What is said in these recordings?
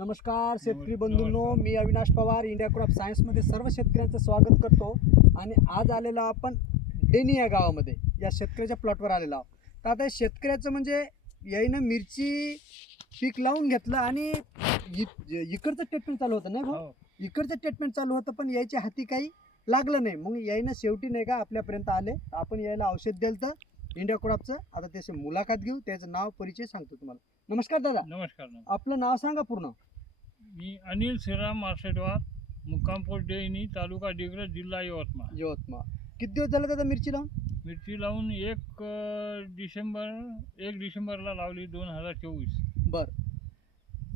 नमस्कार शेतकरी. बंधूंनो मी अविनाश पवार इंडिया क्रॉप सायन्समध्ये सर्व शेतकऱ्यांचं स्वागत करतो. आणि आज आलेलो आपण डेनी या गावामध्ये या शेतकऱ्याच्या प्लॉटवर आलेलो आहोत. तर आता शेतकऱ्याचं म्हणजे याईनं मिरची पीक लावून घेतलं आणि इकडचं ट्रीटमेंट चालू होतं नाही भाऊ हो. इकडचं ट्रीटमेंट चालू होतं पण यायच्या हाती काही लागलं नाही. मग यायनं शेवटी नाही का आपल्यापर्यंत आले. आपण यायला औषध दिलं तर इंडिया क्रॉपचं आता त्याची मुलाखत घेऊ. त्याचं नाव परिचय सांगतो तुम्हाला. नमस्कार दादा. नमस्कार. आपलं नाव सांगा पूर्ण. मी अनिल श्रीराम मार्शेटवार मुक्कामपूर डेनी तालुका डिग्रज जिल्हा यवतमाळ. यवतमाळ. किती दिवस झाले दादा मिरची लावून? मिरची लावून एक अं, डिसेंबर एक डिसेंबरला लावली दोन हजार चोवीस. बर.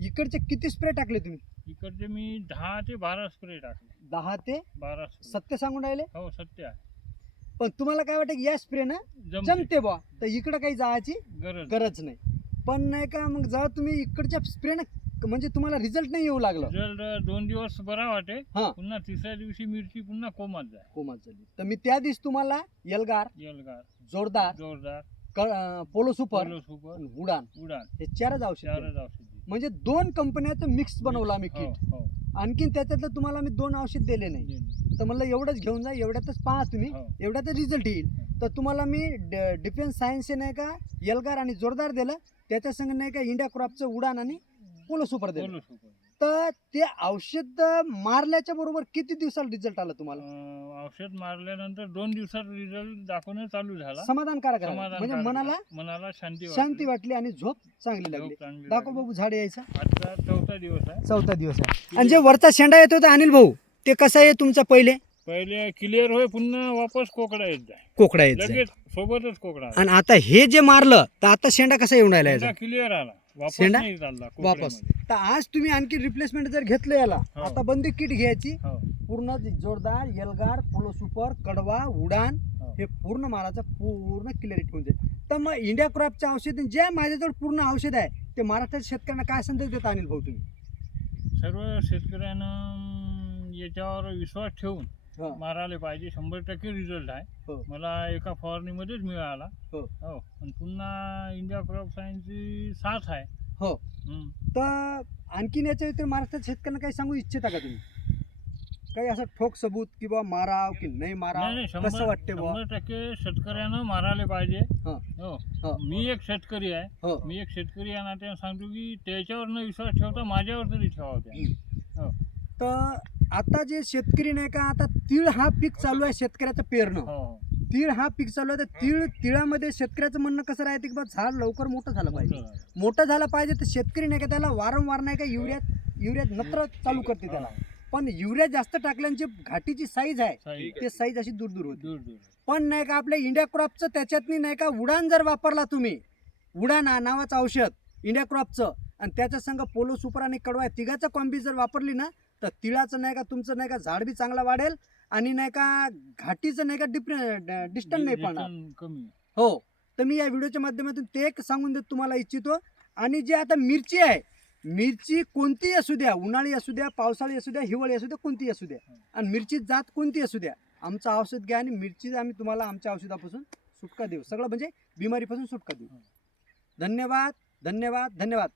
इकडचे किती स्प्रे टाकले तुम्ही? इकडचे मी दहा ते बारा स्प्रे टाकले. दहा ते बारा सत्य सांगून राहिले? हो सत्य आहे. पण तुम्हाला काय वाटतं की या स्प्रे ना जमते. जमते बा तर इकडं काही जायची गरज गरज नाही. पण नाही का मग जेव्हा तुम्ही इकडच्या स्प्रे ना म्हणजे तुम्हाला रिझल्ट नाही येऊ लागलं. दोन दिवस बरा वाटे. हा. पुन्हा तिसऱ्या दिवशी मिरची पुन्हा कोमात जाय कोमात झाली. तर मी त्या दिवशी तुम्हाला यलगार यलगार जोरदार जोरदार. क- अं, पोलो सुपर पोलो सुपर आणि उडान उडान हे चारच औषध चारच औषधी म्हणजे दोन कंपन्याचं मिक्स बनवलं आम्ही हो, किट हो. आणखीन त्याच्यातलं तुम्हाला मी दोन औषध दिले नाही. दिले. तर म्हणलं एवढंच घेऊन जा एवढ्यातच पहा तुम्ही हो. एवढ्यातच रिझल्ट येईल. तर तुम्हाला मी डिफेन्स सायन्स नाही का यलगार आणि जोरदार दिलं. त्याच्या संग नाही का इंडिया क्रॉपचं उडान आणि पोलो सुपर दिलं तर ते औषध मारल्याच्या बरोबर किती दिवसाला रिझल्ट आला तुम्हाला? अं, औषध मारल्यानंतर दोन दिवसात रिझल्ट दाखवणं चालू झाला. समाधानकारक म्हणजे मनाला आहे. मनाला शांती शांती वाटली आणि झोप चांगली झोप लागली. चांगली दाखव लागली. बाबू झाड यायचं. आजचा चौथा दिवस आहे. चौथा दिवस आहे. आणि जे वरचा शेंडा येतो होता अनिल भाऊ ते कसं आहे तुमचा पहिले? पहिले क्लिअर होय पुन्हा वापस कोकडा येत जाय. कोकडा यायचा लगेच सोबतच कोकडा आणि आता हे जे मारलं तर आता शेंडा कसा येऊन राहिला याचा? क्लिअर आला. शेंडा? वापस. तर आज तुम्ही आणखी रिप्लेसमेंट जर घेतलं याला हो. आता बंदी किट घ्यायची हो, पूर्ण जोरदार यलगार पोलो सुपर कडवा उडान हो. हे पूर्ण माराचं पूर्ण क्लिअरिटी होऊन जाईल तर मग इंडिया क्रॉपचं औषध जे माझ्याजवळ पूर्ण औषध आहे ते महाराष्ट्राच्या शेतकऱ्यांना काय संदेश देता अनिल भाऊ तुम्ही सर्व शेतकऱ्यानं याच्यावर विश्वास ठेवून हा. मारायला पाहिजे. शंभर टक्के रिझल्ट आहे. हो. मला एका फवारणीमध्येच मिळाला. हो. हो. आणि पुन्हा इंडिया क्रॉप सायन्सची साथ आहे. हो. हम्म. तर आणखीन याच्या व्यतिरिक्त महाराष्ट्राच्या शेतकऱ्यांना काही सांगू इच्छिता का तुम्ही? काही असं ठोक सबूत की बा माराव की नाही नाही माराव? नाही कसं शंभर वाटते शंभर टक्के शेतकऱ्यानं मारायला पाहिजे. हा. हो. हा. मी एक शेतकरी आहे. हो. मी एक शेतकरी या नात्याने सांगतो की त्याच्यावर न विश्वास ठेवता माझ्यावर तरी ठेवावं त्या तर आता जे शेतकरी नाही का आता तीळ हा पीक चालू आहे शेतकऱ्याचं पेरणं. हो. तीळ हा पीक चालू आहे तर तीळ तिळामध्ये शेतकऱ्याचं म्हणणं कसं राहते की बा झाड लवकर मोठं झालं पाहिजे. मोठं झालं. पाहिजे तर शेतकरी नाही का त्याला वारंवार नाही का युरियात युरियात नत्र चालू करते त्याला. पण युरिया जास्त टाकल्याने जी घाटीची साईज आहे. ते साईज अशी दूर दूर होते. दूर दूर पण नाही का आपल्या इंडिया क्रॉपचं त्याच्यातनी नाही का उडान जर वापरला तुम्ही उडान हा नावाचं औषध इंडिया क्रॉपचं आणि त्याच्या संग पोलो सुपर आणि कडवा तिघाचं कॉम्बी जर वापरली ना तर तिळाचं नाही का तुमचं नाही का झाड बी चांगला वाढेल आणि नाही का घाटीचं नाही का डिफरे डिस्टन्स नाही पडणार. हो तर मी या व्हिडिओच्या माध्यमातून ते एक सांगून देत तुम्हाला इच्छितो. आणि जे आता मिरची आहे मिरची कोणतीही असू द्या उन्हाळी असू द्या पावसाळी असू द्या हिवाळी असू द्या कोणतीही असू द्या. आणि मिरची जात कोणती असू द्या आमचं औषध घ्या आणि मिरची आम्ही तुम्हाला आमच्या औषधापासून सुटका देऊ. सगळं म्हणजे बिमारीपासून सुटका देऊ. धन्यवाद धन्यवाद धन्यवाद.